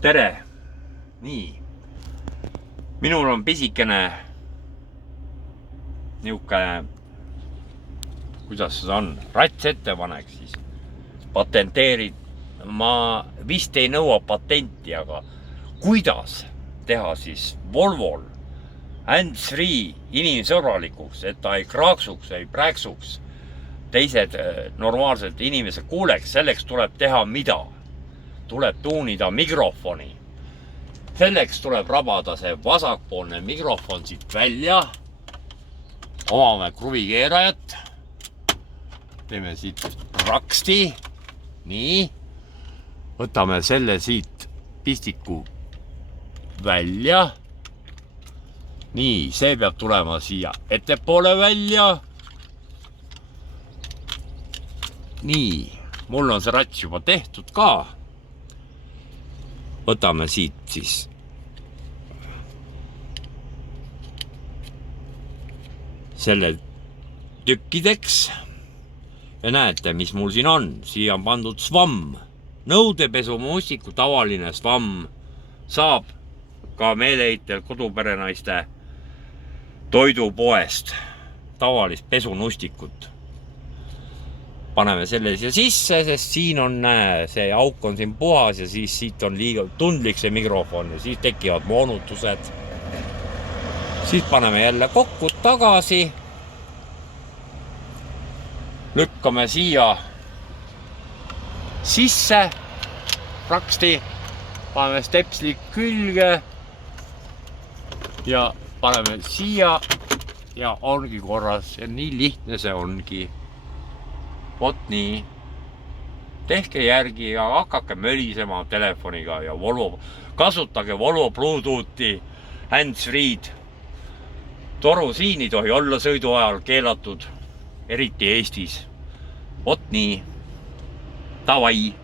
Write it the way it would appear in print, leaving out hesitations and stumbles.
tere! Nii. Minul on pisikene niisugune, kuidas seda on, ratsettepanek siis. Patenteerid. Ma vist ei nõua patenti, aga kuidas teha siis Volvol hands-free inimsõbralikuks, et ta ei kraaksuks, ei prääksuks, teised normaalselt inimesed kuuleks, selleks tuleb teha mida? Tuleb tuunida mikrofoni. Selleks tuleb rabada see vasakpoolne mikrofon siit välja. Omame kruvikeerajat. Teeme siit raksti. Nii. Võtame selle siit pistiku välja. Nii, see peab tulema siia ettepoole välja. Nii, mul on see rats juba tehtud ka. Võtame siit siis selle tükkideks ja näete, mis mul siin on. Siia on pandud svamm, nõudepesumastiku tavaline svamm. Saab ka meeleheitel koduperenaiste toidupoest tavalist pesunustikut. Paneme selle siia sisse, sest siin on, see auk on siin puhas ja siis siit on liiga tundlik see mikrofon ja siis tekivad moonutused. Siis paneme jälle kokku tagasi. Lükkame siia sisse raksti. Paneme stepsli külge ja paneme siia ja ongi korras ja nii lihtne see ongi. Vot nii. Tehke järgi ja hakake mölisema telefoniga ja Volvo. Kasutage Volvo Bluetoothi hands-freed. Toru siin ei tohi olla sõidu ajal keelatud, eriti Eestis. Vot nii. Tavai.